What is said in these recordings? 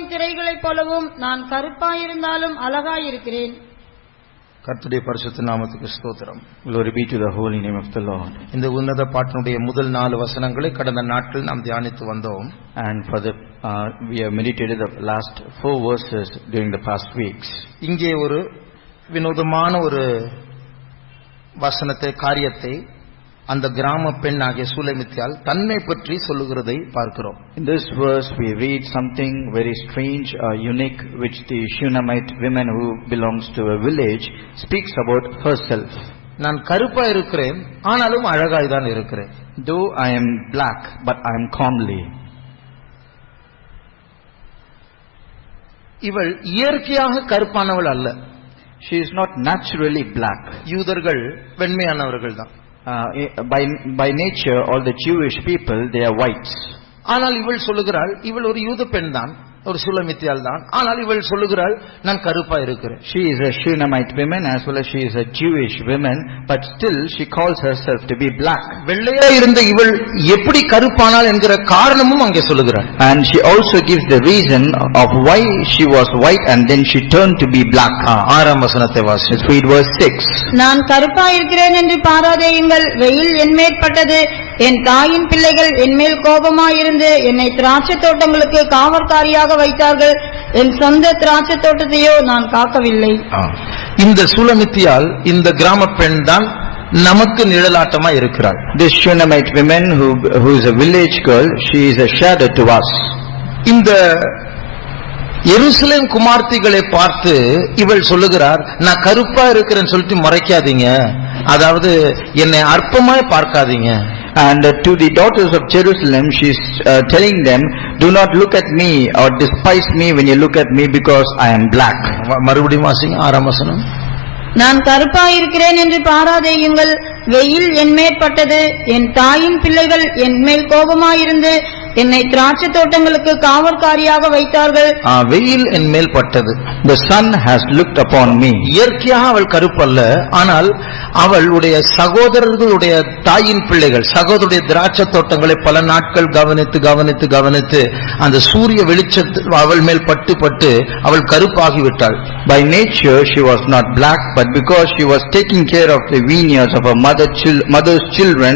தாழ்பாலின் திரைகளைப் போலவும் நான் கருப்பாயிருந்தாலும் அழகாயிருக்கிறேன். கர்த்தருடைய பரிசுத்த நாமத்துக்கு ஸ்தோத்திரம். Glory be to the holy name of the Lord. இந்த உன்னத பாட்டினுடைய முதல் 4 வசனங்களை கடந்த நாட்கள் நாம் தியானித்து வந்தோம். And for the we have meditated the last 4 verses during the past weeks. இங்கே ஒரு வினோதமான ஒரு வசனத்தை காரியத்தை அந்த கிராம பெண் ஆகிய சூலமித்தியால் தன்னை பற்றி சொல்லுகிறதை பார்க்கிறோம். In this verse we read something very strange, unique, which the Shunammite woman who belongs to a village speaks about herself. நான் கருப்பா இருக்கிறேன், ஆனாலும் அழகாய் தான் இருக்கிறேன். Though I am black, but I am comely. இவள் இயற்கையாக கருப்பானவள் அல்ல. She is not naturally black. யூதர்கள் வெண்மையானவர்கள் தான். By nature, all the Jewish people, they are whites. ஆனால் இவள் சொல்லுகிறாள், இவள் ஒரு யூத பெண் தான், ஒரு சுலமித்தியால் தான். ஆனால் இவள் சொல்லுகிறாள், நான் கருப்பா இருக்கிறேன். She is a Shunammite woman as well as she is a Jewish woman, but still she calls herself to be black. வெள்ளையா இருந்த இவள் எப்படி கருப்பானாள் என்கிற காரணமும் அங்கே சொல்லுகிறாள். And she also gives the reason of why she was white and then she turned to be black. 6ஆம் வசனத்தை வாசி. Let's read verse 6. நான் கருப்பாயிருக்கிறேன் என்று பாராதேயுங்கள், வெயில் என்மேற்பட்டது, என் தாயின் பிள்ளைகள் என்மேல் கோபமாயிருந்து என்னை திராட்சை தோட்டங்களுக்கு காவற்காரியாக வைத்தார்கள், என் சொந்த திராட்சை தோட்டத்தையோ நான் காக்கவில்லை. இந்த சூலமித்தியால் இந்த கிராம பெண் தான் நமக்கு நிழலாட்டமா இருக்கிறாள். This Shunammite woman who is a village girl, she is a shadow to us. இந்த எருசலேம் குமார்த்திகளை பார்த்து இவள் சொல்லுகிறார், நான் கருப்பா இருக்கிறேன்னு சொல்லிட்டு மறைக்காதீங்க, அதாவது என்னை அற்பமாய் பார்க்காதீங்க. And to the daughters of Jerusalem, she is telling them, do not look at me or despise me when you look at me because I am black. மறுபடியும் வாசிங்க 6ஆம் வசனம். நான் கருப்பாயிருக்கிறேன் என்று பாராதேயுங்கள், வெயில் என்மேற்பட்டது, என் தாயின் பிள்ளைகள் என்மேல் கோபமாயிருந்து என்னை திராட்சை தோட்டங்களுக்கு காவற்காரியாக வைத்தார்கள். வெயில் என் மேல் பட்டது. The sun has looked upon me. இயற்கையாக அவள் கருப்பல்ல, ஆனால் அவளுடைய சகோதரர்களுடைய தாயின் பிள்ளைகள் சகோதரருடைய திராட்சை தோட்டங்களை பல நாட்கள் கவனித்து கவனித்து கவனித்து அந்த சூரிய வெளிச்சத்தில் அவள் மேல் பட்டு பட்டு அவள் கருப்பாகிவிட்டாள். By nature she was not black, but because she was taking care of the vineyards of her mother's children,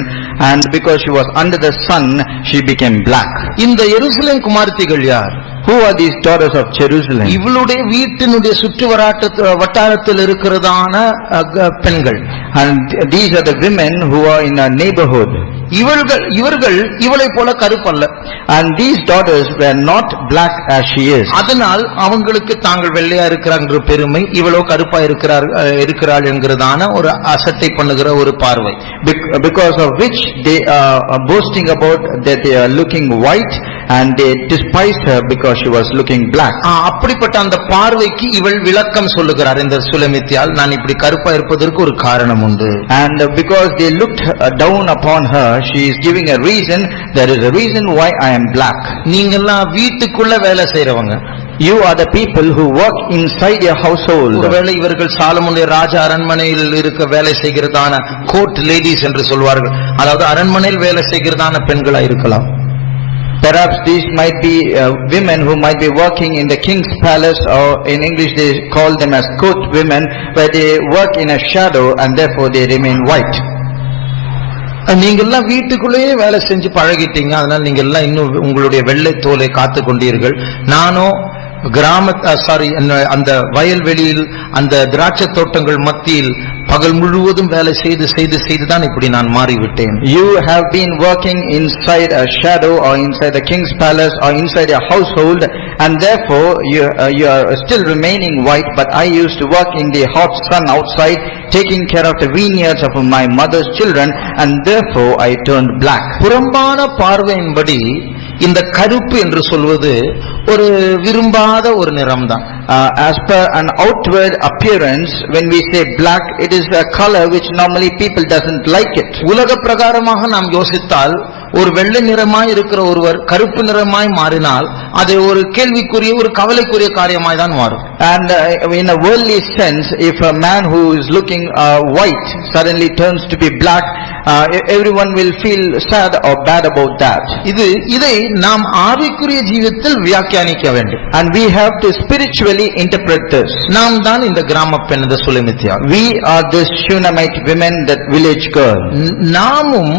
and because she was under the sun, she became black. இந்த எருசலேம் குமார்த்திகள் யார்? Who are these daughters of Jerusalem? இவளுடைய வீட்டினுடைய சுற்று வட்டாரத்தில் இருக்கிறதான பெண்கள். And these are the women who are in a neighborhood. இவர்கள் இவளை போல கருப்பல்ல. And these daughters were not black as she is. அதனால் அவங்களுக்கு தாங்கள் வெள்ளையா இருக்கிறாங்க பெருமை, இவளோ கருப்பா இருக்கிறாள் என்கிறதான ஒரு அசட்டை பண்ணுகிற ஒரு பார்வை. Because of which they are boasting about that they are looking white and they despise her because she was looking black. அப்படிப்பட்ட அந்த பார்வைக்கு இவள் விளக்கம் சொல்லுகிறார் இந்த சுலமித்தியால், நான் இப்படி கருப்பா இருப்பதற்கு ஒரு காரணம் உண்டு. And because they looked down upon her, she is giving a reason. There is a reason why I am black. நீங்கெல்லாம் வீட்டுக்குள்ள வேலை செய்றவங்க. You are the people who work inside your household. ஒருவேளை இவர்கள் சாலமோனுடைய ராஜ அரண்மனையில் இருக்க வேலை செய்கிறதான கோர்ட் லேடிஸ் என்று சொல்வார்கள், அதாவது அரண்மனையில் வேலை செய்கிறதான பெண்களா இருக்கலாம். Perhaps these might be women who might be working in the king's palace, or in English they call them as court women, where they work in a shadow and therefore they remain white. நீங்கெல்லாம் வீட்டுக்குள்ளேயே வேலை செஞ்சு பழகிட்டீங்க, அதனால நீங்கெல்லாம் இன்னும் உங்களுடைய வெள்ளை தோலை காத்து கொண்டீர்கள். நானோ அந்த வயல்வெளியில் அந்த திராட்சை தோட்டங்கள் மத்தியில் பகல் முழுவதும் வேலை செய்து செய்து செய்து தான் இப்படி நான் மாறிவிட்டேன். You have been working inside a shadow or inside the king's palace or inside a household, and therefore you are still remaining white, but I used to work in the hot sun outside taking care of the vineyards of my mother's children, and therefore I turned black. புறம்பான பார்வையின்படி இந்த கருப்பு என்று சொல்வது ஒரு விரும்பாத ஒரு நிறம் தான். As per an outward appearance, when we say black, it is a color which normally people doesn't like it. உலக பிரகாரமாக நாம் யோசித்தால் ஒரு வெள்ளை நிறமாய் இருக்கிற ஒருவர் கருப்பு நிறமாய் மாறினால் அது ஒரு கேள்விக்குரிய ஒரு கவலைக்குரிய காரியமாய் தான் மாறும். And in a worldly sense, if a man who is looking white suddenly turns to be black, everyone will feel sad or bad about that. இதை நாம் ஆவிக்குரிய ஜீவிதத்தில் வியாக்கியானிக்க வேண்டும். And we have to spiritually interpret this. நாம் தான் இந்த கிராம பெண், இந்த சுலைமித்தியா. We are this Shunammite women, that village girl. நாமும்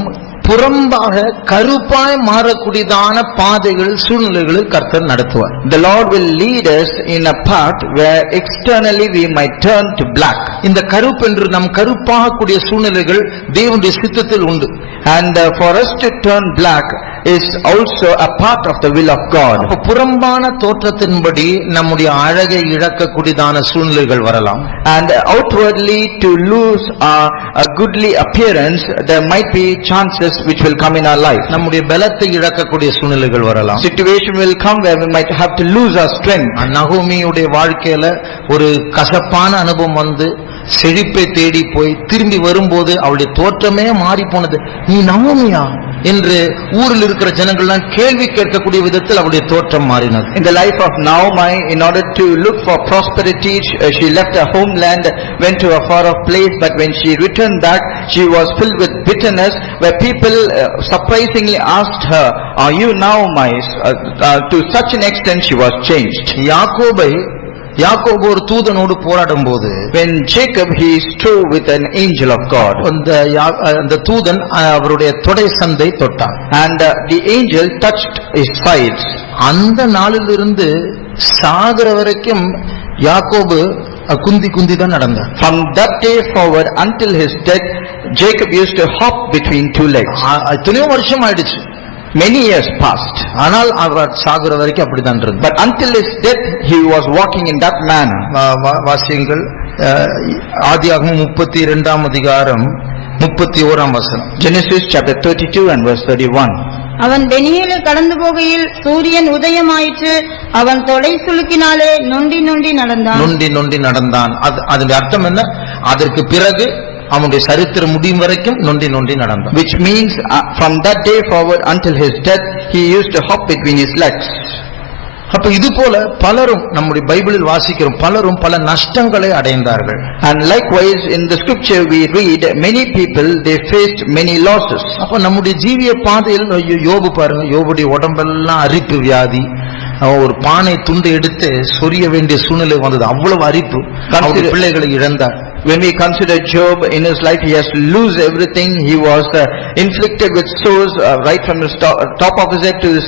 புறம்பாக கருப்பாய் மாறக்கூடியதான பாதைகள், சூழ்நிலைகளில் கர்த்தர் நடத்துவார். The Lord will lead us in a path where externally we might turn to black. இந்த கருப்பு என்று நம் கருப்பாகக்கூடிய சூழ்நிலைகள் தேவனுடைய சித்தத்தில் உண்டு. And for us to turn black is also a part of the will of God. அப்ப புறம்பான தோற்றத்தின்படி நம்முடைய அழகை இழக்கக்கூடியதான சூழ்நிலைகள் வரலாம். And outwardly to lose a goodly appearance, there might be chances which will come in our life. நம்முடைய பலத்தை இழக்கக்கூடிய சூழ்நிலைகள் வரலாம். Situation will come where we might have to lose our strength. நகோமியுடைய வாழ்க்கையில ஒரு கசப்பான அனுபவம் வந்து செழிப்பை தேடி போய் திரும்பி வரும்போது அவளுடைய தோற்றமே மாறி போனது. நீ நகோமியா என்று ஊரில் இருக்கிற ஜனங்கள்லாம் கேள்வி கேட்கக்கூடிய விதத்தில் அவளுடைய தோற்றம் மாறினது. In the life of Naomi, in order to look for prosperity, she left her homeland, went to a far off place, but when she returned back, she was filled with bitterness, where people surprisingly asked her, are you Naomi? To such an extent she was changed. யாக்கோபு ஒரு தூதனோடு போராடும் போது, when Jacob he strove with an angel of God, அந்த தூதன் அவருடைய தொடை சந்தை தொட்டான். And the angel touched his sides. அந்த நாளிலிருந்து சாகர வரைக்கும் யாக்கோபு குந்தி குந்தி தான் நடந்தார். From that day forward until his death, Jacob used to hop between two legs. எத்தனையோ வருஷம் ஆயிடுச்சு. Many years passed. ஆனால் அவர் சாகுற வரைக்கும் அப்படிதான் இருந்தார். But until his death he was walking in that manner. வாசியங்கள் ஆதியாகமம் 32ஆம் அதிகாரம் 31ஆம் வசனம். Genesis chapter 32 and verse 31. அவன் பெனியேலை கடந்து போகையில் சூரியன் உதயமாயிற்று. அவன் தொடை சுளுக்கினாலே நொண்டி நொண்டி நடந்தான். அதன் அர்த்தம் என்ன? அதற்கு பிறகு அவனுடைய சரித்திரம் முடியும் வரைக்கும் நொண்டி நொண்டி நடந்தான். Which means from that day forward until his death he used to hop between his legs. அப்ப இது போல பலரும் நம்முடைய பைபிளில் வாசிக்கிறோம், பலரும் பல நஷ்டங்களை அடைந்தார்கள். And likewise in the scripture we read many people they faced many losses. அப்ப நம்முடைய ஜீவிய பாதையில் யோபு பாருங்க, யோபுடைய உடம்பெல்லாம் அரிப்பு வியாதி, ஒரு பானை துண்டு எடுத்து சொரிய வேண்டிய சூழ்நிலை வந்தது. அவ்வளவு அரிப்பு, பிள்ளைகளை இழந்தார். When we consider Job, in his life he has to lose everything. He was inflicted with sores right from his top of his head to his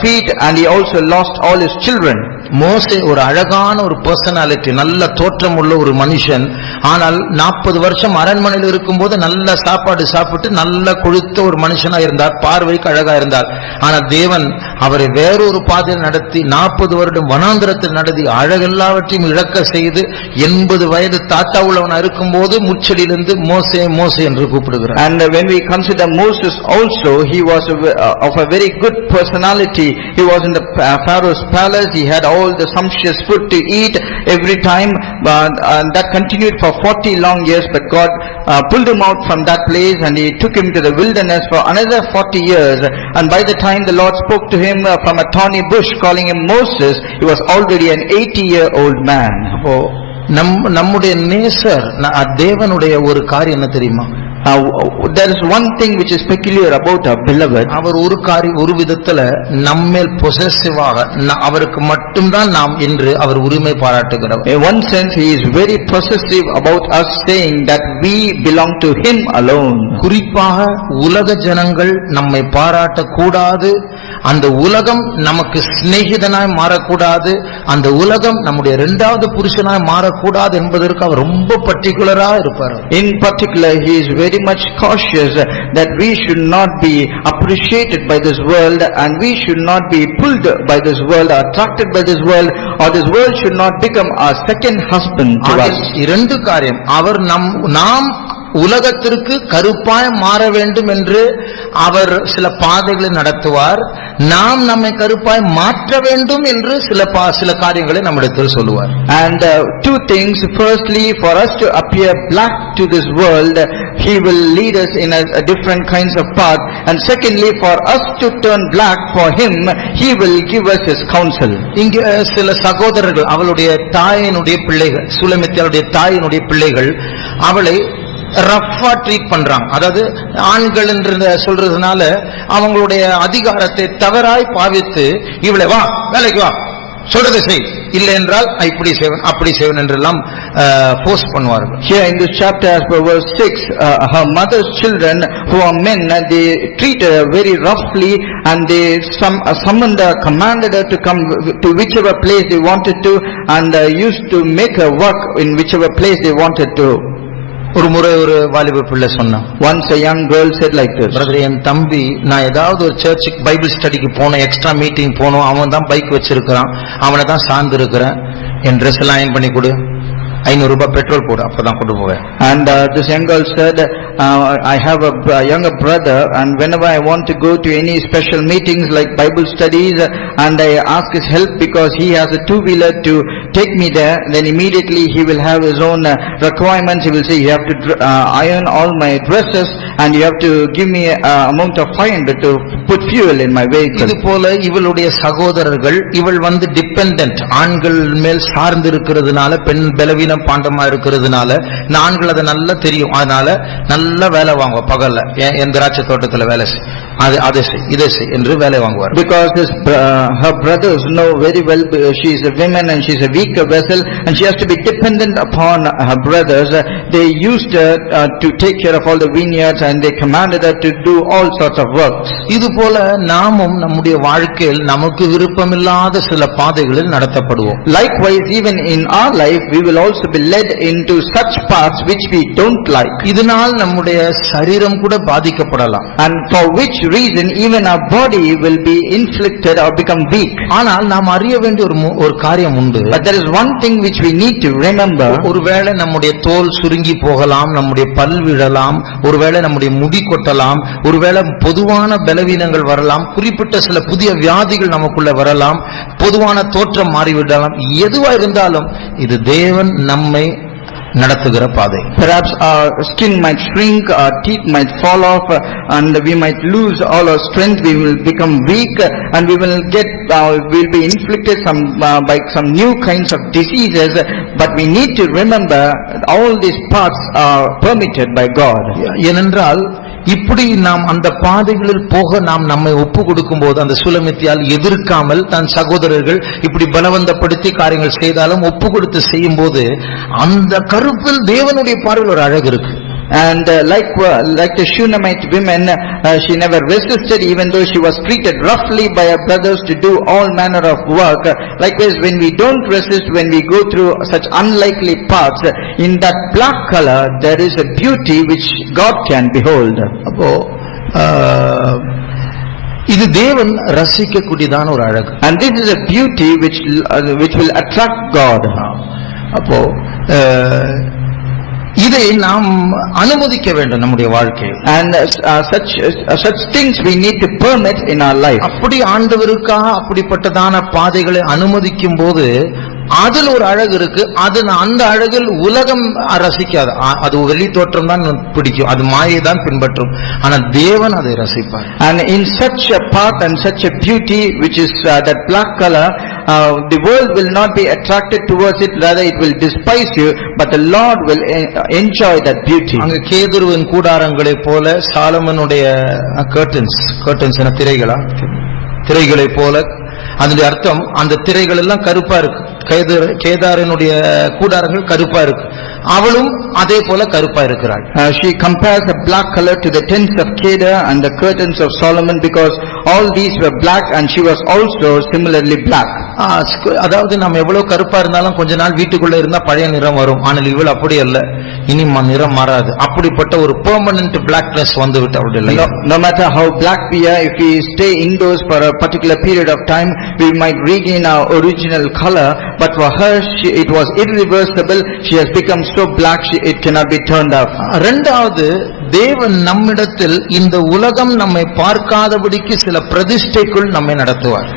feet, and he also lost all his children. மோசே ஒரு அழகான ஒரு personality, நல்ல தோற்றம் உள்ள ஒரு மனுஷன். ஆனால் 40 வருஷம் அரண்மனையில் இருக்கும்போது நல்ல சாப்பாடு சாப்பிட்டு நல்ல கொழுத்த ஒரு மனுஷனா இருந்தார், பார்வைக்கு அழகா இருந்தார். ஆனால் தேவன் அவரை வேறொரு பாதையில் நடத்தி 40 வருடம் வனாந்திரத்தில் நடத்தி அழகெல்லாவற்றையும் இழக்க செய்து 80 வயது தாத்தா உள்ளவனா இருக்கும்போது முச்சடியிலிருந்து மோசே மோசே என்று கூப்பிடுகிறார். And when we consider Moses also, he was of a very good personality. He was in the Pharaoh's palace. He had all the sumptuous food to eat every time, and that continued for 40 long years. But God pulled him out from that place and he took him to the wilderness for another 40 years. And by the time the Lord spoke to him from a thorny bush calling him Moses, he was already an 80-year-old man. நம்முடைய நேசர் தேவனுடைய ஒரு காரியம் என்ன தெரியுமா? There is one thing which is peculiar about our beloved. அவர் ஒரு விதத்துல நம்மேல் பொசசிவாக அவருக்கு மட்டும்தான் நாம் என்று அவர் உரிமை பாராட்டுகிறார். In one sense he is very possessive about us, saying that we belong to him alone. குறிப்பாக உலக ஜனங்கள் நம்மை பாராட்ட கூடாது, அந்த உலகம் நமக்கு சிநேகிதனாய் மாறக்கூடாது, அந்த உலகம் நம்முடைய இரண்டாவது புருஷனாய் மாறக்கூடாது என்பதற்கு அவர் ரொம்ப பர்டிகுலரா இருப்பார். In particular he is very much cautious that we should not be appreciated by this world, and we should not be pulled by this world, attracted by this world, or this world should not become our second husband to us. இரண்டு காரியம், அவர் நாம் உலகத்திற்கு கருப்பாய் மாற வேண்டும் என்று அவர் சில பாதைகளை நடத்துவார், நாம் நம்மை கருப்பாய் மாற்ற வேண்டும் என்று சில காரியங்களை நம்மிடத்தில் சொல்லுவார். And two things: firstly, for us to appear black to this world, he will lead us in a different kinds of path, and secondly, for us to turn black for him, he will give us his counsel. இங்கே சில சகோதரர்கள், அவளுடைய தாயினுடைய பிள்ளைகள், சுலமித்தியாளுடைய தாயினுடைய பிள்ளைகள் அவளை Rafah treat பண்றாங்க. அதாவது ஆண்கள் என்று சொல்றதுனால அவங்களுடைய அதிகாரத்தை தவறாய் பாவித்து இவளை வா வேலைக்கு வா சொல்றதை செய், இல்லை என்றால் இப்படி செய்வன் அப்படி செய்வன் என்றெல்லாம் போஸ்ட் பண்ணுவார்கள். Here in this chapter, as per verse 6, her mother's children who are men, they treated her very roughly, and they summoned her, commanded her to come to whichever place they wanted to, and used to make her work in whichever place they wanted to. ஒரு முறை ஒரு வாலிப பிள்ளை சொன்னான். Once a young girl said like this, brother, என் தம்பி நான் ஏதாவது ஒரு சர்ச்சுக்கு பைபிள் ஸ்டடிக்கு போனோம், எக்ஸ்ட்ரா மீட்டிங் போனோம், அவன் தான் பைக் வச்சிருக்கிறான், அவனை தான் சார்ந்து இருக்கிறேன், என் ட்ரெஸ் எல்லாம் அயன் பண்ணி கொடு, 500 ரூபாய் பெட்ரோல் போடு, அப்பதான் கொண்டு போவேன். And this young girl said, I have a younger brother, and whenever I want to go to any special meetings like Bible studies, and I ask his help because he has a two-wheeler to take me there, then immediately he will have his own requirements. He will say, you have to iron all my dresses, and you have to give me amount of 500 to put fuel in my vehicle. இது போல இவளுடைய சகோதரர்கள், இவள் dependent, ஆண்கள் மேல் சார்ந்து இருக்கிறதுனால, பெண் பலவீனம் பாண்டமா இருக்கிறதுனால, ஆண்கள் அதை நல்லா தெரியும், அதனால நல்ல வேலை வாங்குவா. பகல்ல என் திராட்சை தோட்டத்துல வேலை செய், அதை செய், இதை செய் என்று வேலை வாங்குவார். Because her brothers know very well she is a woman and she is a weaker vessel, and she has to be dependent upon her brothers. They used her to take care of all the vineyards, and they commanded her to do all sorts of works. இது போல நாமும் நம்முடைய வாழ்க்கையில் நமக்கு விருப்பமில்லாத சில பாதைகளில் நடத்தப்படுவோம். Likewise, even in our life, we will also be led into such paths which we don't like. இதனால் நம்முடைய சரீரம் கூட பாதிக்கப்படலாம். And for which reason even our body will be inflicted or become weak. ஆனால் நாம் அறிய வேண்டிய ஒரு காரியம் உண்டு. But there is one thing which we need to remember. ஒருவேளை நம்முடைய தோல் சுருங்கி போகலாம், நம்முடைய பல் விழலாம், ஒருவேளை நம்முடைய முடி கொட்டலாம், ஒருவேளை பொதுவான பலவீனங்கள் வரலாம், குறிப்பிட்ட சில புதிய வியாதிகள் நமக்குள்ள வரலாம், பொதுவான தோற்றம் மாறிவிடலாம். எதுவா இருந்தாலும் இது தேவன் நம்மை நடத்துகிற பாதை. Perhaps our skin might shrink, our teeth might fall off, and we might lose all our strength. We will become weak, and we will be inflicted by some new kinds of diseases. But we need to remember all these paths are permitted by God. ஏனென்றால் இப்படி நாம் அந்த பாதைகளில் போக நாம் நம்மை ஒப்பு கொடுக்கும் போது, அந்த சுலமித்தியால் எதிர்க்காமல் தன் சகோதரர்கள் இப்படி பலவந்தப்படுத்தி காரியங்கள் செய்தாலும் ஒப்பு கொடுத்து செய்யும் போது அந்த கருப்பில் தேவனுடைய பார்வையில் ஒரு அழகு இருக்கு. And like the Shunammite women, she never resisted even though she was treated roughly by her brothers to do all manner of work. Likewise, when we don't resist, when we go through such unlikely paths, in that black color there is a beauty which God can behold. அப்போ இது தேவன் ரசிக்க கூடியதான ஒரு அழகு. And this is a beauty which will attract God. அப்போ இதை நாம் அனுமதிக்க வேண்டும் நம்முடைய வாழ்க்கையில். And such things we need to permit in our life. அப்படி ஆண்டவருக்காக அப்படிப்பட்டதான பாதைகளை அனுமதிக்கும் போது அதில் ஒரு அழகு இருக்கு. அது அந்த அழகில் உலகம் ரசிக்காது. அது வெளி தோற்றம் தான் பிடிக்கும், அது மாயை தான் பின்பற்றும். ஆனால் தேவன் அதை ரசிப்பார். And in such a path and such a beauty which is that black color, the world will not be attracted towards it, rather it will despise you, but the Lord will enjoy that beauty. அங்க கேதுருவின் கூடாரங்களை போல சாலமனுடைய curtains என திரைகளை போல, அதனுடைய அர்த்தம் அந்த திரைகள் எல்லாம் கருப்பா இருக்கு. கேதாரனுடைய கூடாரங்கள் கருப்பா இருக்கு, அவளும் அதே போல கருப்பா இருக்கிறாள். She compares the black color to the tents of Kedar and the curtains of Solomon, because all these were black and she was also similarly black. அதாவது நம்ம எவ்வளவு கருப்பா இருந்தாலும் கொஞ்ச நாள் வீட்டுக்குள்ள இருந்தா பழைய நிறம் வரும். ஆனால் இவள் அப்படி அல்ல, இனி நிறம் மாறாது. அப்படிப்பட்ட ஒரு பெர்மனன்ட் பிளாக்னஸ் வந்து விட்டு அப்படி இல்லை. No matter how black we are, if we stay indoors for a particular period of time, we might regain our original color, but for her it was irreversible. She has become so black it cannot be turned off. இரண்டாவது, தேவன் நம்மிடத்தில் இந்த உலகம் நம்மை பார்க்காதபடிக்கு சில பிரதிஷ்டைக்குள் நம்மை நடத்துவார்.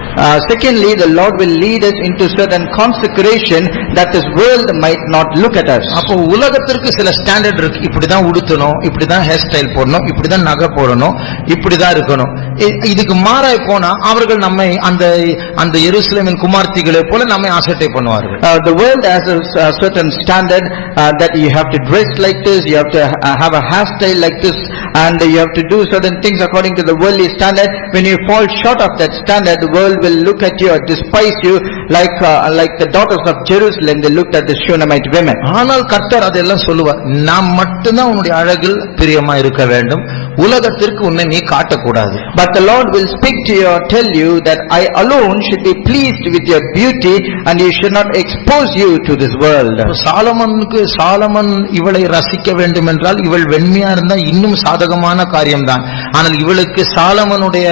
Secondly, the Lord will lead us into certain consecration that this world might not look at us. அப்போ உலகத்திற்கு சில ஸ்டாண்டர்ட் இருக்கு. இப்படிதான் உடுத்தணும், இப்படிதான் ஹேர் ஸ்டைல் போடணும், இப்படிதான் நகை போடணும், இப்படிதான் இருக்கணும். இதுக்கு மாறாய் போனா அவர்கள் நம்மை அந்த எருசலேமின் குமார்த்திகளை போல நம்மை அசட்டை பண்ணுவார்கள். The world has a certain standard that you have to dress like this, you have to have a hairstyle like this, and you have to do certain things according to the worldly standard. When you fall short of that standard, the world will look at you or despise you like the daughters of Jerusalem, they looked at the Shunammite women. ஆனால் கர்த்தர் அதெல்லாம் சொல்லுவார், நாம் மட்டும்தான் உன்னுடைய அழகில் பிரியமா இருக்க வேண்டும், உலகத்திற்கு உன்னை நீ காட்டக்கூடாது. But the Lord will speak to you or tell you that I alone should be pleased with your beauty and you should not expose you to this world. Solomon இவளை ரசிக்க வேண்டும் என்றால் இவள் வெண்மையா இருந்தா இன்னும் சாதகமான காரியம்தான். ஆனால் இவளுக்கு சாலமனுடைய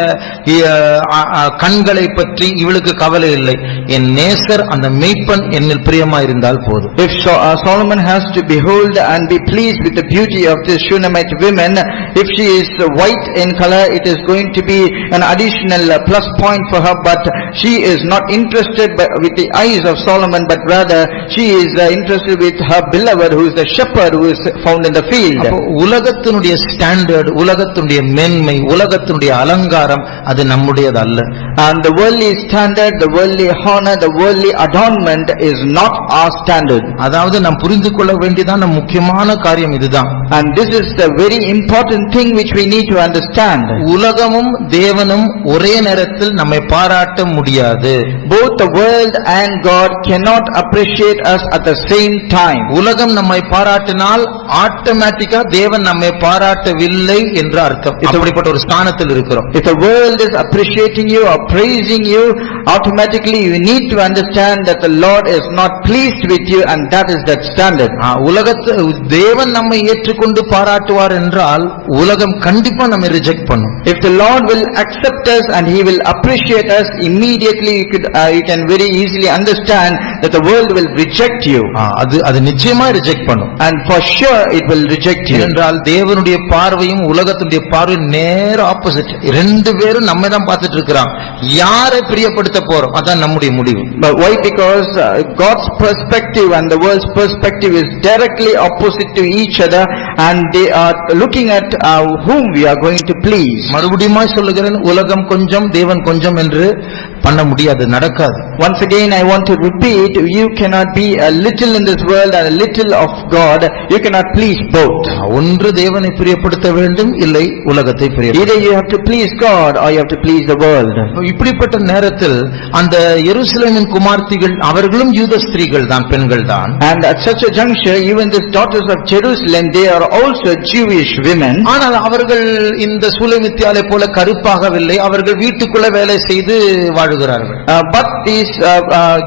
கண்களை பற்றி இவளுக்கு கவலை இல்லை. என் நேசர் அந்த மெய்ப்பன் என்னில் பிரியமா இருந்தால் போதும். If Solomon has to behold and be pleased with the beauty of this Shunammite women, if she is white in color, it is going to be an additional plus point for her, but she is not interested with the eyes of Solomon, but rather she is interested with her beloved, who is the shepherd who is found in the field. உலகத்தினுடைய standard, உலகத்தினுடைய மேன்மை, உலகத்தினுடைய அலங்காரம் அது நம்முடையது அல்ல. And the worldly standard, the worldly honor, the worldly adornment is not our standard. அதாவது நாம் புரிந்து கொள்ள வேண்டியதான முக்கியமான காரியம் இதுதான். And this is the very important thing which we need to understand. உலகமும் தேவனும் ஒரே நேரத்தில் நம்மை பாராட்ட முடியாது. Both the world and God cannot appreciate us at the same time. உலகம் நம்மை பாராட்டினால் ஆட்டோமேட்டிக்கா தேவன் நம்மை பாராட்டவில்லை என்று அர்த்தம். அப்படிப்பட்ட ஒரு ஸ்தானத்தில் இருக்கிறோம். If the world is appreciating you or praising you, automatically you need to understand that the Lord is not pleased with you, and that is that standard. உலகத்தை தேவன் நம்மை ஏற்றுக்கொண்டு பாராட்டுவார் என்றால் உலகம் கண்டிப்பா நம்மை ரிஜெக்ட் பண்ணும். If the Lord will accept us and he will appreciate us, immediately you can very easily understand that the world will reject you. அது நிச்சயமா ரிஜெக்ட் பண்ணும். And for sure it will reject you. என்றால் தேவனுடைய பார்வையும் உலகத்துடைய பார்வையும் நேர் opposite. ரெண்டு பேரும் நம்மை தான் பார்த்துட்டு இருக்கிறாங்க. யாரை பிரியப்படுத்த போறோம் அதான் நம்முடைய முடிவு. But why? Because God's perspective and the world's perspective is directly opposite to each other, and they are looking at whom we are going to please. மறுபடியும் சொல்லுகிறேன், உலகம் கொஞ்சம் தேவன் கொஞ்சம் என்று பண்ண முடியாது, நடக்காது. Once again I want to repeat, you cannot be a little in this world and a little of God. You cannot please both. ஒன்று தேவனை பிரியப்படுத்த வேண்டும், இல்லை உலகத்தை பிரியப்படுத்த. Either you have to please God or you have to please the world. இப்படிப்பட்ட நேரத்தில் அந்த எருசலேமின் குமார்த்திகள் அவர்களும் யூத ஸ்திரீகள் தான், பெண்கள் தான். And at such a juncture, even the daughters of Jerusalem, they are also Jewish women. ஆனால் அவர்கள் இந்த சூலமித்தியாலை போல கருப்பாகவில்லை. அவர்கள் வீட்டுக்குள்ள வேலை செய்து வாழுகிறார்கள். But these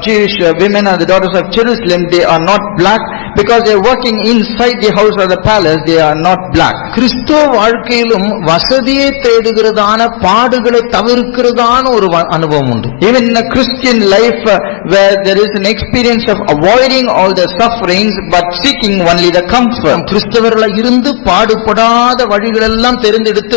Jewish women or the daughters of Jerusalem, they are not black because they are working inside the house or the palace. They are not black. கிறிஸ்துவ வாழ்க்கையிலும் வசதியை தேடுகிறதான பாடுகளை தவிர்க்கிறதான ஒரு அனுபவம் உண்டு. Even in a Christian life where there is an experience of avoiding all the sufferings but seeking only the comfort. கிறிஸ்தவர்களாக இருந்து பாடுபடாத வழிகள் எல்லாம் தெரிந்தெடுத்து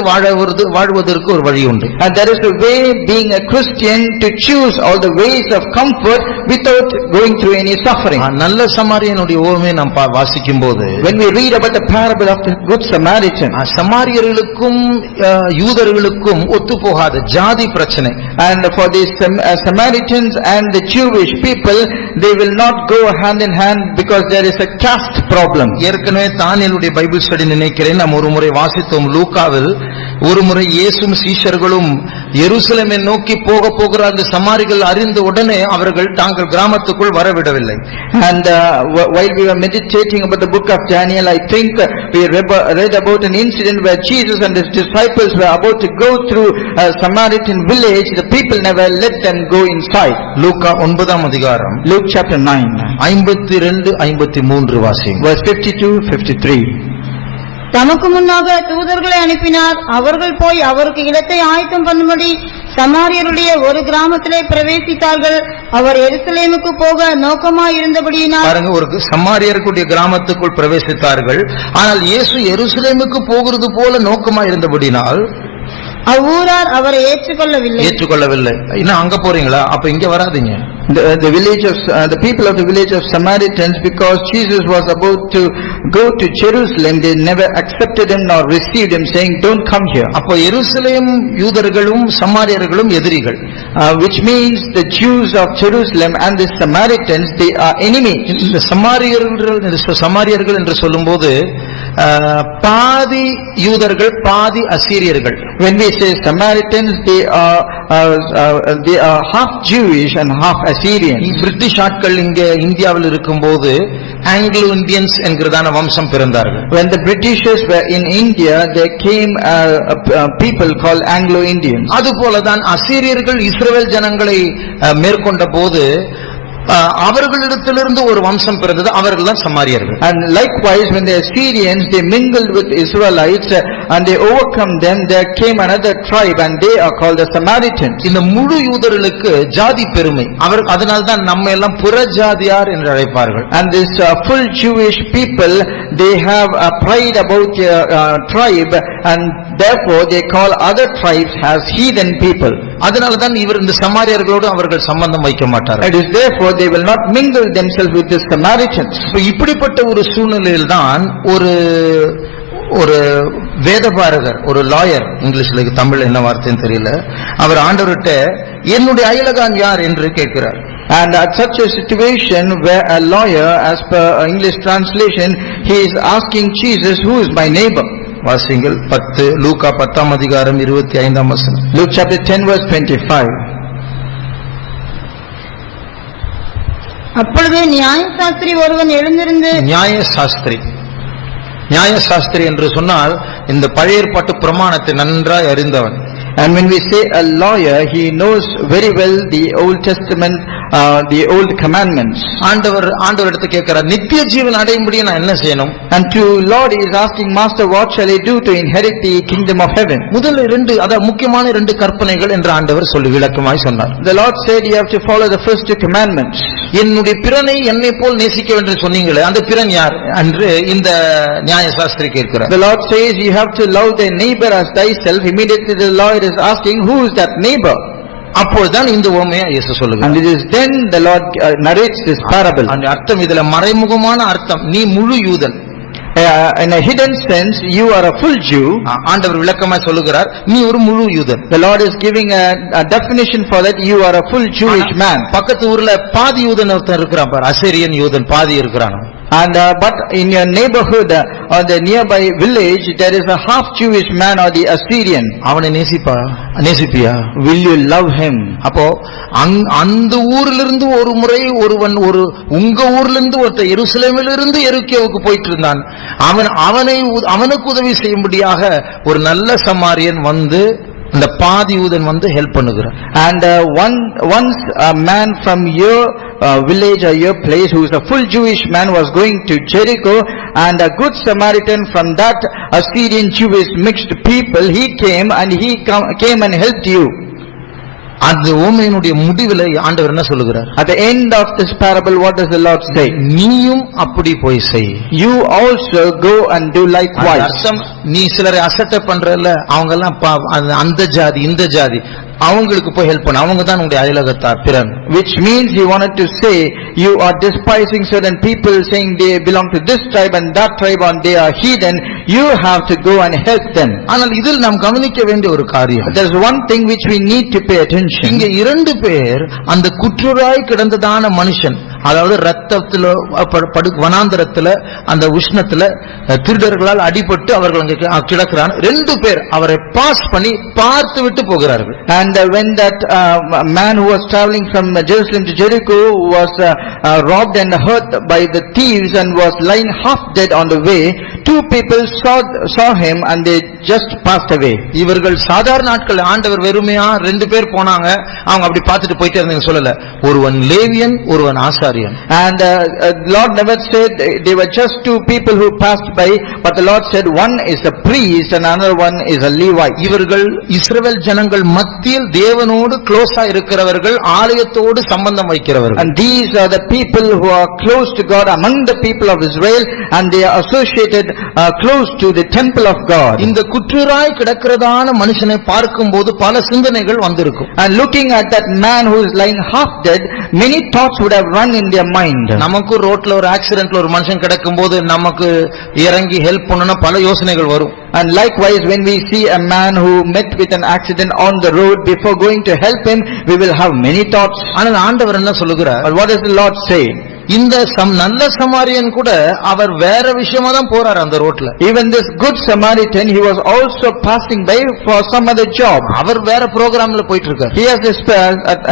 வாழ்வதற்கு ஒரு வழி உண்டு. And there is a way, being a Christian, to choose all the ways of comfort without going through any suffering. நல்ல சமாரியனுடைய ஓமை நாம் வாசிக்கும் போது, when we read about the parable of the good Samaritan, சமாரியர்களுக்கும் யூதர்களுக்கும் ஒத்து போகாத ஜாதி பிரச்சனை. And for these Samaritans and the Jewish people, they will not go hand in hand because there is a caste problem. ஏற்கனவே தானியேலுடைய Bible study நினைக்கிறேன் நாம் ஒரு முறை வாசித்தோம். லூக்காவில் ஒரு முறை இயேசுவும் சீஷர்களும் எருசலேமை நோக்கி போகிற அந்த சமாரிகள் அறிந்த உடனே அவர்கள் தாங்கள் கிராமத்துக்குள் வரவிடவில்லை. And while we were meditating about the book of Daniel, I think we read about an incident where Jesus and his disciples were about to go through a Samaritan village. The people never let them go inside. லூக்கா 9ஆம் அதிகாரம், Luke chapter 9, 52-53 வாசிங்க. verse 52-53. தமக்கு முன்னாக தூதர்களை அனுப்பினார். அவர்கள் போய் அவருக்கு இடத்தை ஆயத்தம் பண்ணும்படி சமாரியருடைய ஒரு கிராமத்திலே பிரவேசித்தார்கள். அவர் எருசலேமுக்கு போக நோக்கமாயிருந்தபடியினால், பாருங்க, ஒரு சமாரியர்களுடைய கிராமத்துக்குள் பிரவேசித்தார்கள். ஆனால் இயேசு எருசலேமுக்கு போகிறது போல நோக்கமாயிருந்தபடினால் அவ்வூரார் அவரை ஏற்றுக்கொள்ளவில்லை. இன்னும் அங்க போறீங்களா? அப்ப இங்க வராதீங்க. The people of the village of Samaritans, because Jesus was about to go to Jerusalem, they never accepted him nor received him, saying, "Don't come here." அப்போ எருசலேம் யூதர்களும் சமாரியர்களும் எதிரிகள். Which means the Jews of Jerusalem and the Samaritans, they are enemies. இந்த சமாரியர்கள் என்று சொல்லும்போது பாதி யூதர்கள் பாதி அசீரியர்கள். When we say Samaritans, they are half Jewish and half Assyrian. British ஆட்கள் இங்க இந்தியாவில் இருக்கும்போது ஆங்கிலோ இந்தியன்ஸ் என்கிறதான வம்சம் பிறந்தார்கள். When the Britishers were in India, there came people called Anglo Indians. அதுபோலதான் அசீரியர்கள் இஸ்ரவேல் ஜனங்களை மேற்கொண்ட போது அவர்களிடத்திலிருந்து ஒரு வம்சம் பிறந்தது, அவர்கள் தான் சமாரியர்கள். And likewise, when the Assyrians, they mingled with Israelites and they overcome them, there came another tribe and they are called the Samaritans. இந்த முழு யூதர்களுக்கு ஜாதி பெருமை, அதனால்தான் நம்ம எல்லாம் புறஜாதியார் என்று அழைப்பார்கள். And this full Jewish people, they have a pride about their tribe, and therefore they call other tribes as heathen people. அதனால்தான் இவர் இந்த சமாரியர்களோடு அவர்கள் சம்பந்தம் வைக்க மாட்டார்கள். It is therefore they will not mingle themselves with the Samaritans. இப்படிப்பட்ட ஒரு சூழ்நிலையில் தான் ஒரு வேதபாரகர், ஒரு லாயர், இங்கிலீஷ்ல தமிழ் என்ன வார்த்தைன்னு தெரியல, அவர் ஆண்டவர்கிட்ட என்னுடைய அயலகான் யார் என்று கேட்கிறார். And at such a situation where a lawyer, as per English translation, he is asking Jesus, who is my neighbor? வாசிங்கள் 10 லூக்கா 10ஆம் அதிகாரம் 25ஆம் வசனம். Luke chapter 10 verse 25. அப்பொழுது நியாயசாஸ்திரி ஒருவன் எழுந்திருந்து, நியாயசாஸ்திரி என்று சொன்னால் இந்த பழைய ஏற்பாட்டு பிரமாணத்தை நன்றாய் அறிந்தவன். And when we say a lawyer, he knows very well the Old Testament, the old commandments. ஆண்டவர் இடத்தை கேட்கிறார், நித்திய ஜீவன் அடையும்படி நான் என்ன செய்யணும்? And to Lord he is asking, Master, what shall I do to inherit the kingdom of heaven? முதல் முக்கியமான 2 கற்பனைகள் என்று ஆண்டவர் சொல்லி விளக்கமாய் சொன்னார். The Lord said you have to follow the first 2 commandments. என்னுடைய பிறனை என்னை போல் நேசிக்க வேண்டும் சொன்னீங்களே, அந்த பிறன் யார் என்று இந்த நியாயசாஸ்திரி கேட்கிறார். The Lord says you have to love thy neighbor as thyself. Immediately the Lord is asking, who is that neighbor? அப்பொழுதுதான் இந்த உவமையை இயேசு சொல்லுகிறார். And it is then the Lord narrates this parable. அந்த அர்த்தம், இதுல மறைமுகமான அர்த்தம், நீ முழு யூதன். In a hidden sense, you are a full Jew. ஆண்டவர் விளக்கமாய் சொல்லுகிறார், நீ ஒரு முழு யூதன். The Lord is giving a definition for that. You are a full Jewish man. பக்கத்து ஊர்ல பாதி யூதன் ஒருத்தன் இருக்கிறான் பாரு, அசீரியன் யூதன் பாதி இருக்கிறான். And but in your neighborhood or the nearby village, there is a half Jewish man or the Assyrian. அவனை நேசிப்பியா? Will you love him? அப்போ அந்த ஊரிலிருந்து ஒரு முறை உங்க ஊர்லிருந்து ஒருத்தர் எருசலேமிலிருந்து எருக்கேவுக்கு போயிட்டு இருந்தான். அவனுக்கு உதவி செய்யும்படியாக ஒரு நல்ல சமாரியன் வந்து இந்த பாதி யூதன் வந்து ஹெல்ப் பண்ணுகிறான். And once a man from your village or your place who is a full Jewish man was going to Jericho, and a good Samaritan from that Assyrian Jewish mixed people, he came and helped you. அந்த உவமையினுடைய முடிவில் ஆண்டவர் என்ன சொல்லுகிறார்? At the end of this parable, what does the Lord say? நீயும் அப்படி போய் செய். You also go and do likewise. நீ சிலரை அசட்டை பண்றல, அவங்க எல்லாம் அந்த ஜாதி இந்த ஜாதி, அவங்களுக்கு போய் ஹெல்ப் பண்ண, அவங்க தான் உங்களுடைய அயலகத்தார் பிறன். Which means he wanted to say you are despising certain people, saying they belong to this tribe and that tribe and they are heathen. You have to go and help them. ஆனால் இதில் நாம் கவனிக்க வேண்டிய ஒரு காரியம், there is one thing which we need to pay attention. இங்க 2 பேர் அந்த குற்றுராய் கிடந்ததான மனுஷன், அதாவது ரத்தத்துல வனாந்தரத்துல அந்த உஷ்ணத்துல திருடர்களால் அடிபட்டு அவர்கள் அங்கே கிடக்கிறான். 2 பேர் அவரை பாஸ் பண்ணி பார்த்து விட்டு போகிறார்கள். And when that man who was traveling from Jerusalem to Jericho was robbed and hurt by the thieves and was lying half dead on the way, 2 people saw him and they just passed away. இவர்கள் சாதாரண நாட்கள், ஆண்டவர் வெறுமையா 2 பேர் போனாங்க, அவங்க அப்படி பார்த்துட்டு போயிட்டே இருந்தாங்க சொல்லல. ஒருவன் லேவியன், ஒருவன் ஆசாரியன். And Lord never said they were just 2 people who passed by, but the Lord said one is a priest and another one is a Levite. இவர்கள் இஸ்ரவேல் ஜனங்கள் மத்தியில் தேவனோடு க்ளோஸா இருக்கிறவர்கள், ஆலயத்தோடு சம்பந்தம் வைக்கிறவர்கள். And these are the people who are close to God among the people of Israel, and they are associated close to the temple of God. இந்த குற்றராய் கிடக்கிறதான மனுஷனை பார்க்கும்போது பல சிந்தனைகள் வந்திருக்கும். And looking at that man who is lying half dead, many thoughts would have run in their mind. நமக்கு ரோட்ல ஒரு ஆக்சிடென்ட்ல ஒரு மனுஷன் கிடக்கும்போது நமக்கு இறங்கி ஹெல்ப் பண்ணனும் பல யோசனைகள் வரும். And likewise, when we see a man who met with an accident on the road, before going to help him, we will have many thoughts. ஆனால் ஆண்டவர் என்ன சொல்லுகிறார்? But what does the Lord say? இந்த நல்ல சமாரியன் கூட அவர் வேற விஷயமா தான் போறார் அந்த ரோட்ல. Even this good Samaritan, he was also passing by for some other job. அவர் வேற புரோகிராம்ல போயிட்டு இருக்கார்.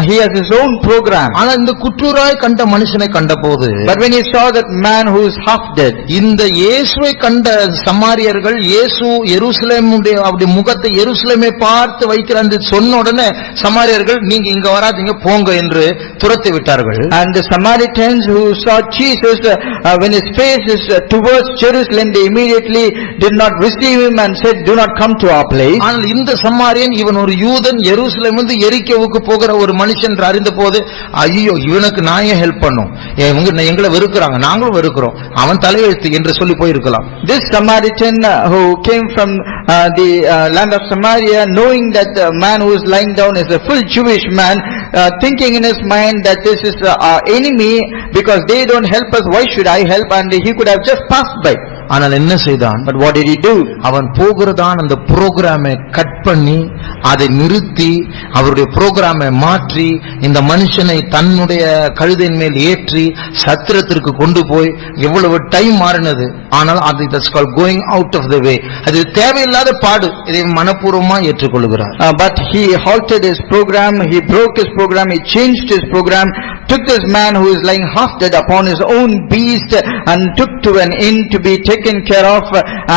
He has his own program. ஆனா இந்த குற்றராய் கண்ட மனுஷனை கண்டபோது, but when he saw that man who is half dead, இந்த இயேசுவை கண்ட சமாரியர்கள் இயேசு எருசலேமுடைய அப்படி முகத்தை எருசலேமை பார்த்து வைக்கிறார் சொன்ன உடனே சமாரியர்கள் நீங்க இங்க வராதீங்க போங்க என்று துரத்தி விட்டார்கள். And the Samaritans who saw Jesus when his face is towards Jerusalem, they immediately did not receive him and said, do not come to our place. ஆனால் இந்த சமாரியன் இவன் ஒரு யூதன் எருசலேமிலிருந்து எரிக்கோவுக்கு போகிற ஒரு மனுஷன் அறிந்தபோது ஐயோ இவனுக்கு நான் ஏன் ஹெல்ப் பண்ணும், எங்களை வெறுக்கிறாங்க நாங்களும் வெறுக்கிறோம், அவன் தலையெழுத்து என்று சொல்லி போயிருக்கலாம். This Samaritan who came from the land of Samaria, knowing that the man who is lying down is a full Jewish man, thinking in his mind that this is our enemy because they don't help us, why should I help? And he could have just passed by. ஆனால் என்ன செய்தான்? But what did he do? அவன் போகிறதான் அந்த புரோகிராமை cut பண்ணி அதை நிறுத்தி அவருடைய புரோகிராமை மாற்றி இந்த மனுஷனை தன்னுடைய கழுதையின் மேல் ஏற்றி சத்திரத்திற்கு கொண்டு போய் எவ்வளவு டைம் மாறினது. ஆனால் அது that's called going out of the way. அது தேவையில்லாத பாடு, இதை மனப்பூர்வமா ஏற்றுக்கொள்கிறார். But he halted his program, he broke his program, he changed his program, took this man who is lying half dead upon his own beast and took to an inn to be taken care of,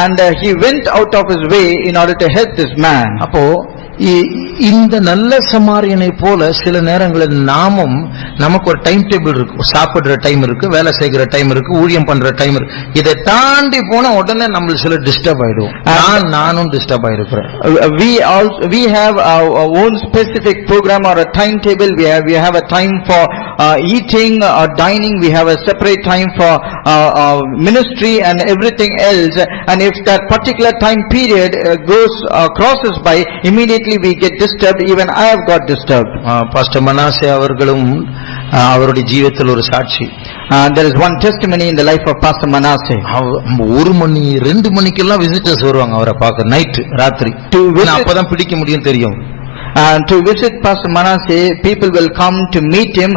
and he went out of his way in order to help this man. அப்போ இந்த நல்ல சமாரியனை போல சில நேரங்களில் நாமும் நமக்கு ஒரு time table இருக்கு, சாப்பிடுற டைம் இருக்கு, வேலை செய்கிற டைம் இருக்கு, ஊழியம் பண்ற டைம் இருக்கு. இதை தாண்டி போன உடனே நம்ம சில டிஸ்டர்ப் ஆயிடும். நானும் disturb ஆயிருக்கிறேன். We have our own specific program or a timetable. We have a time for eating or dining. We have a separate time for ministry and everything else. And if that particular time period crosses by, immediately we get disturbed. Even I have got disturbed. Pastor Manasseh அவர்களும் அவருடைய ஜீவிதத்தில் ஒரு சாட்சி. There is one testimony in the life of Pastor Manasseh. 1 மணி 2 மணிக்கெல்லாம் visitors வருவாங்க அவரை பார்க்க, night ராத்திரி. அப்பதான் பிடிக்க முடியும் தெரியும். And to visit Pastor Manasseh, people will come to meet him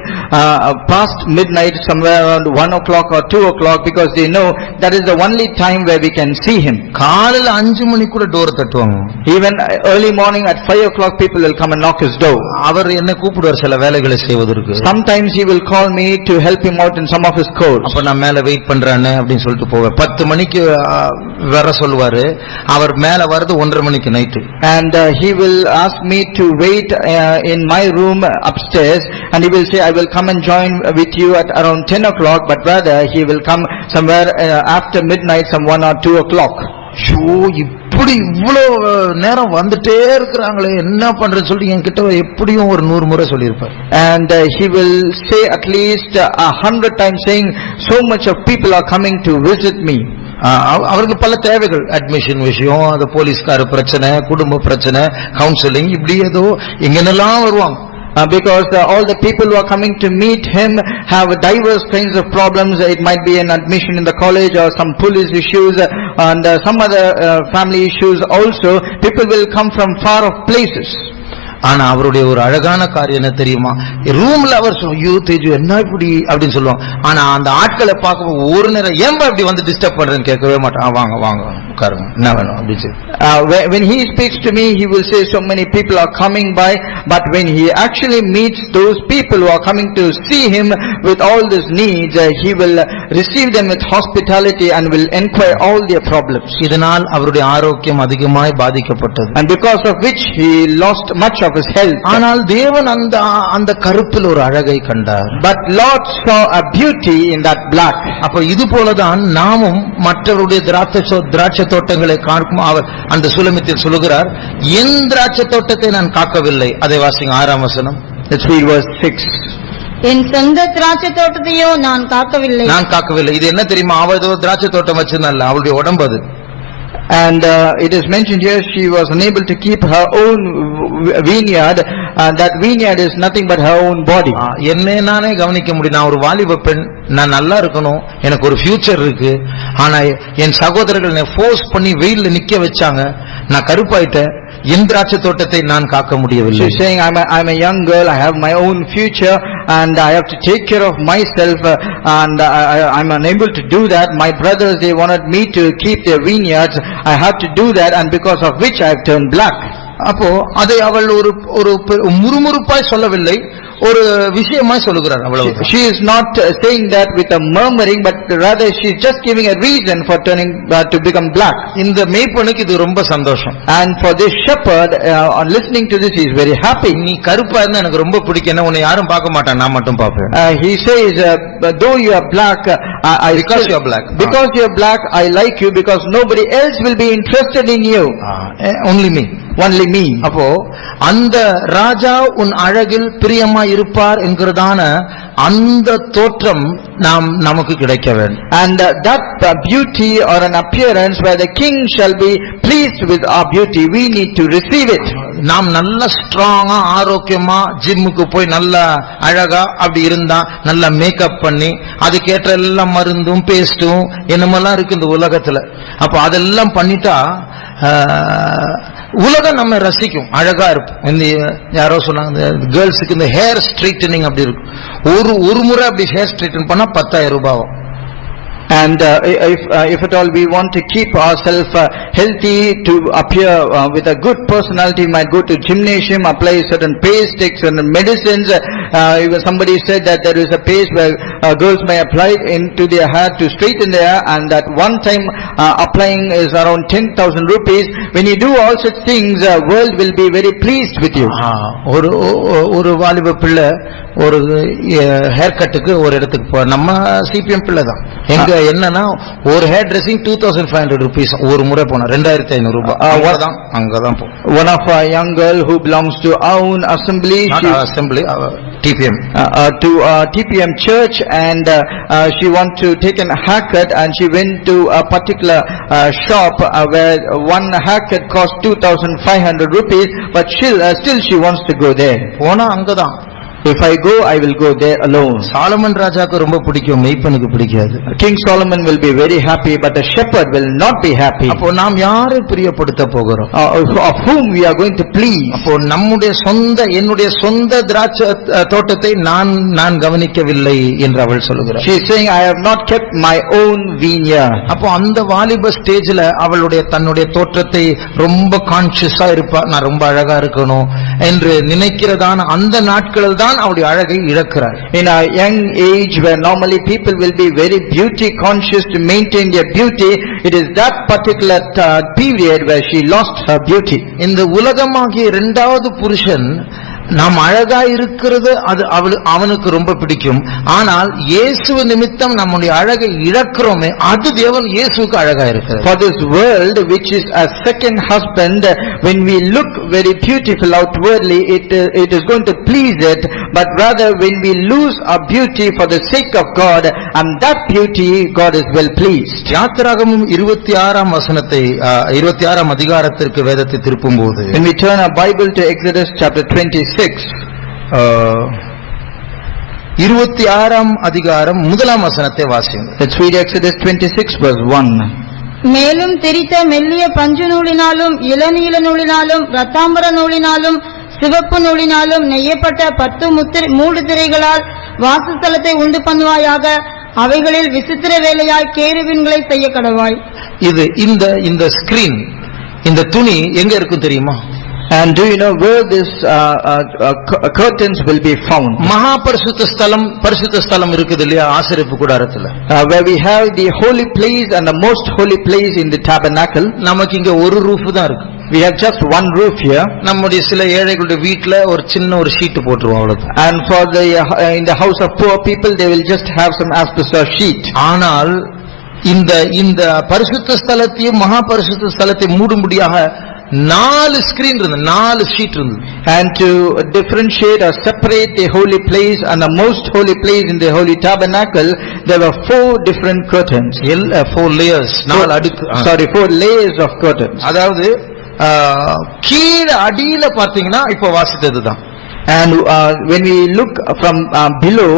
past midnight, somewhere around 1 o'clock or 2 o'clock, because they know that is the only time where we can see him. காலையில 5 மணிக்குள்ள door தட்டுவாங்க. Even early morning at 5 o'clock people will come and knock his door. அவர் என்ன கூப்பிடுவார் சில வேலைகளை செய்வதற்கு. Sometimes he will call me to help him out in some of his chores. அப்ப நான் மேல வெயிட் பண்றேன்னு அப்படினு சொல்லிட்டு போவேன். 10 மணிக்கு வர சொல்வாரு, அவர் மேல வரது 1:30 மணிக்கு night. And he will ask me to wait in my room upstairs, and he will say I will come and join with you at around 10 o'clock, but rather he will come somewhere after midnight, some 1 or 2 o'clock. இப்படி இவ்வளவு நேரம் வந்துட்டே இருக்கிறாங்களே என்ன பண்றேன்னு சொல்லி என்கிட்ட எப்படியும் ஒரு 100 முறை சொல்லியிருப்பார். And he will say at least 100 times, saying so much of people are coming to visit me. அவருக்கு பல தேவைகள், அட்மிஷன் விஷயம், அது போலீஸ்கார பிரச்சனை, குடும்ப பிரச்சனை, கவுன்சிலிங், இப்படி ஏதோ எங்கென்னெல்லாம் வருவாங்க. Because all the people who are coming to meet him have diverse kinds of problems. It might be an admission in the college or some police issues and some other family issues also. People will come from far off places. ஆனா அவருடைய ஒரு அழகான காரியம் என்ன தெரியுமா? ரூம்ல அவர் ஐயோ தேஜு என்ன இப்படி அப்படின்னு சொல்லுவாங்க. ஆனா அந்த ஆட்களை பார்க்க ஒரு நேரம் ஏன்பா இப்படி வந்து டிஸ்டர்ப் பண்றேன்னு கேட்கவே மாட்டான். வாங்க வாங்க உட்காருங்க, என்ன வேணும் அப்படின்னு. When he speaks to me, he will say so many people are coming by, but when he actually meets those people who are coming to see him with all these needs, he will receive them with hospitality and will inquire all their problems. இதனால் அவருடைய ஆரோக்கியம் அதிகமாய் பாதிக்கப்பட்டது. And because of which he lost much of his health. ஆனால் தேவன் அந்த கருப்பில் ஒரு அழகை கண்டார். But Lord saw a beauty in that black. அப்ப இது போலதான் நாமும் மற்றவருடைய திராட்சை தோட்டங்களை காக்கும். அவர் அந்த சுலமித்தில் சொல்லுகிறார், என் திராட்சை தோட்டத்தை நான் காக்கவில்லை. அதை வாசிங்க 6ஆம் வசனம். Let's read verse 6. என் சொந்த திராட்சை தோட்டத்தையோ நான் காக்கவில்லை. இது என்ன தெரியுமா? அவள் ஏதோ திராட்சை தோட்டம் வச்சிருந்தாள், அவளுடைய உடம்பு அது. And it is mentioned here she was unable to keep her own vineyard. That vineyard is nothing but her own body. என்னை நானே கவனிக்க முடியும். நான் ஒரு வாலிப பெண், நான் நல்லா இருக்கணும், எனக்கு ஒரு ஃபியூச்சர் இருக்கு. ஆனா என் சகோதரர்கள் என்னை ஃபோர்ஸ் பண்ணி வெயில்ல நிக்க வச்சாங்க, நான் கருப்பாயிட்டேன், என் திராட்சை தோட்டத்தை நான் காக்க முடியவில்லை. She is saying I'm a young girl, I have my own future and I have to take care of myself, and I'm unable to do that. My brothers, they wanted me to keep their vineyards, I have to do that, and because of which I have turned black. அப்போ அதை அவள் ஒரு முறுமுறுப்பாய் சொல்லவில்லை, ஒரு விஷயமாய் சொல்லுகிறார். அவ்வளவு. She is not saying that with a murmuring, but rather she is just giving a reason for turning to become black. இந்த மேய்ப்பனுக்கு இது ரொம்ப சந்தோஷம். And for this shepherd, on listening to this, he is very happy. நீ கருப்பா இருந்தா எனக்கு ரொம்ப பிடிக்கும், உன்னை யாரும் பார்க்க மாட்டான், நான் மட்டும் பார்ப்பேன். He says, though you are black, because you are black, because you are black, I like you, because nobody else will be interested in you. Only me. Only me. அப்போ அந்த ராஜா உன் அழகில் பிரியமா இருப்பார் என்கிறதான அந்த தோற்றம் நமக்கு கிடைக்க வேண்டும். And that beauty or an appearance where the king shall be pleased with our beauty, we need to receive it. நாம் நல்ல ஸ்ட்ராங்கா ஆரோக்கியமா ஜிம்முக்கு போய் நல்ல அழகா அப்படி இருந்தா நல்லா மேக்கப் பண்ணி அதுக்கேற்ற எல்லாம் மருந்தும் பேஸ்டும் என்னமெல்லாம் இருக்கு இந்த உலகத்துல. அப்ப அதெல்லாம் பண்ணிட்டா உலகம் நம்ம ரசிக்கும், அழகா இருக்கும். இந்த யாரோ சொன்னாங்க கேர்ள்ஸுக்கு இந்த ஹேர் ஸ்ட்ரைட்டனிங் அப்படி இருக்கும், ஒரு முறை அப்படி ஹேர் ஸ்ட்ரைட்டன் பண்ணா 10,000 ரூபாய். And if at all we want to keep ourselves healthy, to appear with a good personality, we might go to gymnasium, apply certain paste, take certain medicines. Even somebody said that there is a paste where girls may apply into their hair to straighten their hair, and that one time applying is around 10,000 rupees. When you do all such things, world will be very pleased with you. ஒரு வாலிப பிள்ளை ஒரு hair கட்டுக்கு ஒரு இடத்துக்கு போ, நம்ம CPM பிள்ளை தான். எங்க என்னன்னா ஒரு ஹேர் ட்ரெஸ்ஸிங் 2,500 rupees ஒரு முறை போனா 2,500 ரூபாய். அங்கதான் போ. One of a young girl who belongs to our own assembly, TPM, to TPM church, and she want to take a haircut, and she went to a particular shop where one haircut cost 2,500 rupees, but still she wants to go there. போனா அங்கதான். If I go, I will go there alone. Solomon ராஜாக்கு ரொம்ப பிடிக்கும், மேய்ப்பனுக்கு பிடிக்காது. King Solomon will be very happy, but the shepherd will not be happy. அப்போ நாம் யாரை பிரியப்படுத்த போகிறோம்? Of whom we are going to please? அப்போ என்னுடைய சொந்த திராட்சை தோட்டத்தை நான் கவனிக்கவில்லை என்று அவள் சொல்லுகிறாள். She is saying, I have not kept my own vineyard. அப்போ அந்த வாலிப ஸ்டேஜ்ல தன்னுடைய தோற்றத்தை ரொம்ப கான்ஷியஸா இருப்பா, நான் ரொம்ப அழகா இருக்கணும் என்று நினைக்கிறதான அந்த நாட்களில் தான் அவளுடைய அழகை இழக்கிறார். In a young age where normally people will be very beauty conscious to maintain their beauty, it is that particular period where she lost her beauty. இந்த உலகமாகிய இரண்டாவது புருஷன் நாம் அழகா இருக்கிறது அது அவனுக்கு ரொம்ப பிடிக்கும். ஆனால் இயேசு நிமித்தம் நம்முடைய அழகை இழக்கிறோமே, அது தேவன் இயேசுவுக்கு அழகா இருக்கிறது. For this world which is a second husband, when we look very beautiful outwardly, it is going to please it, but rather when we lose our beauty for the sake of God, and that beauty God is well pleased. யாத்திராகமம் 26ஆம் வசனத்தை 26ஆம் அதிகாரத்திற்கு வேதத்தை திருப்பும் போது, when we turn our Bible to Exodus chapter 26, 26ஆம் அதிகாரம் 1ஆம் வசனத்தை வாசியுங்கள். Let's read Exodus 26 verse 1. மேலும் திரித்த மெல்லிய பஞ்சு நூலினாலும் இளநீல நூலினாலும் இரத்தாம்பர நூலினாலும் சிவப்பு நூலினாலும் நெய்யப்பட்ட 10 மூடு திரைகளால் வாசஸ்தலத்தை உண்டு பண்ணுவாயாக. அவைகளில் விசித்திர வேலையாய் கேருபீன்களை செய்ய கடவாய். இது இந்த ஸ்கிரீன், இந்த துணி எங்க இருக்கும் தெரியுமா? And do you know where this curtains will be found? மகா பரிசுத்த ஸ்தலம் இருக்குது இல்லையா, ஆசரிப்பு கூடாரத்துல, where we have the holy place and the most holy place in the tabernacle. நமக்கு இங்க ஒரு ரூஃப் தான் இருக்கு. We have just one roof here. நம்முடைய சில ஏழைகளுடைய வீட்ல ஒரு சின்ன ஒரு ஷீட் போட்டுருவோம், அவ்வளவுதான். And for the in the house of poor people, they will just have some asbestos sheet. ஆனால் இந்த பரிசுத்த ஸ்தலத்தையும் மகா பரிசுத்த ஸ்தலத்தை மூடும்படியாக 4 ஸ்கிரீன் இருந்தது, 4 ஷீட் இருந்தது. And to differentiate or separate the holy place and the most holy place in the holy tabernacle, there were 4 different curtains. 4 layers, 4 அடுக்கு. 4 layers of curtains. அதாவது கீழ அடியில பாத்தீங்கன்னா இப்ப வாசித்ததுதான். And when we look from below,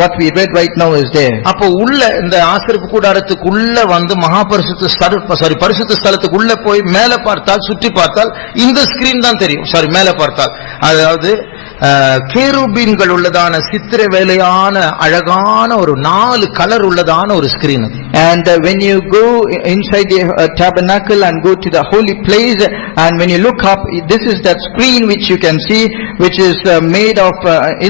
what we read right now is there. அப்போ உள்ள இந்த ஆசரிப்பு கூடாரத்துக்கு உள்ள வந்து பரிசுத்த ஸ்தலத்துக்கு உள்ள போய் மேல பார்த்தால், சுற்றி பார்த்தால் இந்த ஸ்கிரீன் தான் தெரியும். மேல பார்த்தால் அதாவது கேருபீன்கள் உள்ளதான சித்திர வேலையான அழகான ஒரு 4 கலர் உள்ளதான ஒரு screen. And when you go inside the tabernacle and go to the holy place, and when you look up, this is that screen which you can see, which is made of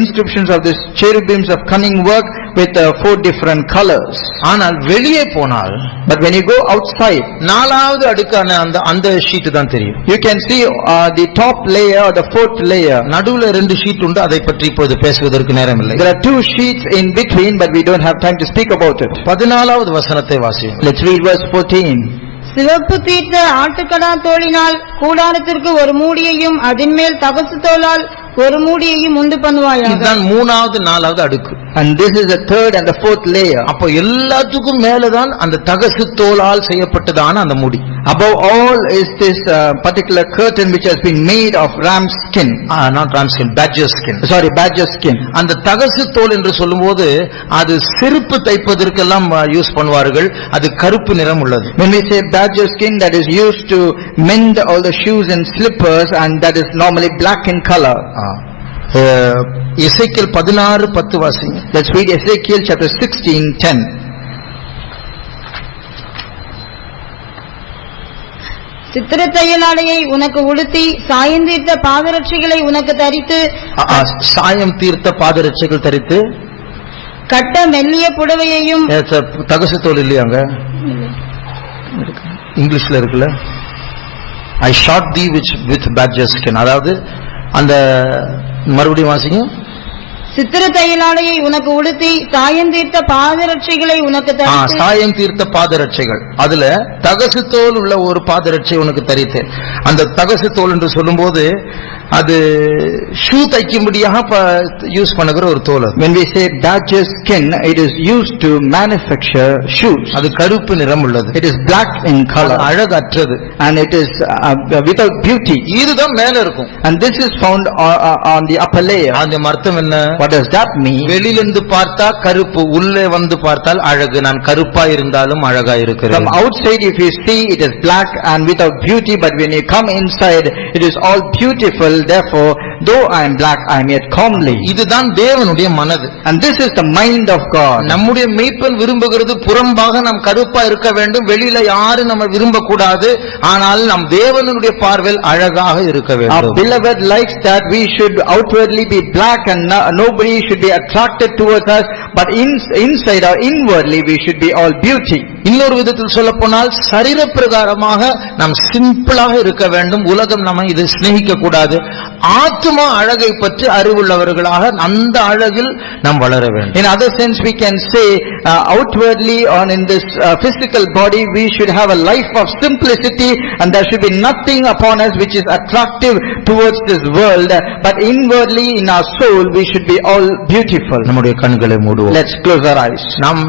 inscriptions of this cherubims of cunning work with 4 different colors. ஆனால் வெளியே போனால், but when you go outside, 4வது அடுக்கான அந்த sheet தான் தெரியும். you can see the top layer or the 4th layer. நடுவுல 2 sheet உண்டு, அதை பற்றி இப்போது பேசுவதற்கு நேரம் இல்லை. There are 2 sheets in between, but we don't have time to speak about it. 14வது வசனத்தை வாசியுங்கள். Let's read verse 14. சிவப்பு தீர்த்த ஆட்டுக்கடா தோலினால் கூடாரத்திற்கு ஒரு மூடியையும் அதின்மேல் தகசு தோலால் ஒரு மூடியையும் உண்டு பண்ணுவாயாக. இதுதான் 3வது 4வது அடுக்கு. And this is the 3rd and the 4th layer. அப்போ எல்லாத்துக்கும் மேலதான் அந்த தகசு தோலால் செய்யப்பட்டதான அந்த மூடி. Above all is this particular curtain which has been made of ram skin. Not ram skin, badger skin. Sorry, badger skin. அந்த தகசு தோல் என்று சொல்லும்போது அது செருப்பு தைப்பதற்கெல்லாம் யூஸ் பண்ணுவார்கள். அது கருப்பு நிறம் உள்ளது. When we say badger skin, that is used to mend all the shoes and slippers, and that is normally black in color. எசேக்கியேல் 16:10 வாசிங்க. Let's read Ezekiel chapter 16:10. சித்திர தையலாடையை உனக்கு உடுத்தி சாயம் தீர்த்த பாதரட்சைகளை உனக்கு தரித்து, சாயம் தீர்த்த பாதரட்சைகள் தரித்து, கட்ட மெல்லிய புடவையையும். தகசு தோல் இல்லையாங்க, இங்கிலீஷ்ல இருக்குல்ல, I shot thee with badger skin. அதாவது அந்த மறுபடியும் வாசிங்க. சித்திர தையலாடையை உனக்கு உடுத்தி சாயம் தீர்த்த பாதரட்சைகளை உனக்கு தரித்து. சாயம் தீர்த்த பாதரட்சைகள், அதுல தகசு தோல் உள்ள ஒரு பாதரட்சை உனக்கு தரித்தேன். அந்த தகசு தோல் என்று சொல்லும்போது அது ஷூ தைக்கும்படியாக யூஸ் பண்ணுகிற ஒரு தோல். When we say badger skin, it is used to manufacture shoes. அது கருப்பு நிறம் உள்ளது. It is black in color. அழகற்றது. And it is without beauty. இதுதான் மேல இருக்கும். And this is found on the upper layer. அந்த அர்த்தம் என்ன? What does that mean? வெளியிலிருந்து பார்த்தா கருப்பு, உள்ளே வந்து பார்த்தால் அழகு. நான் கருப்பா இருந்தாலும் அழகா இருக்கிறேன். From outside if you see, it is black and without beauty, but when you come inside, it is all beautiful. Therefore, though I am black, I am yet comely. இதுதான் தேவனுடைய மனது. And this is the mind of God. நம்முடைய மேய்ப்பன் விரும்புகிறது புறம்பாக நாம் கருப்பா இருக்க வேண்டும், வெளியில யாரும் நம்ம விரும்ப கூடாது. ஆனால் நம் தேவனுடைய பார்வையில் அழகாக இருக்க வேண்டும். Our beloved likes that we should outwardly be black and nobody should be attracted towards us, but inside or inwardly we should be all beauty. இன்னொரு விதத்தில் சொல்ல போனால் சரீர பிரகாரமாக நாம் சிம்பிளாக இருக்க வேண்டும். உலகம் நம்ம இது சிநேகிக்க கூடாது. ஆத்மா அழகை பற்றி அறிவுள்ளவர்களாக அந்த அழகில் நாம் வளர வேண்டும். In other sense we can say outwardly or in this physical body we should have a life of simplicity, and there should be nothing upon us which is attractive towards this world, but inwardly in our soul we should be all beautiful. நம்முடைய கண்களை மூடுவோம். Let's close our eyes. நாம்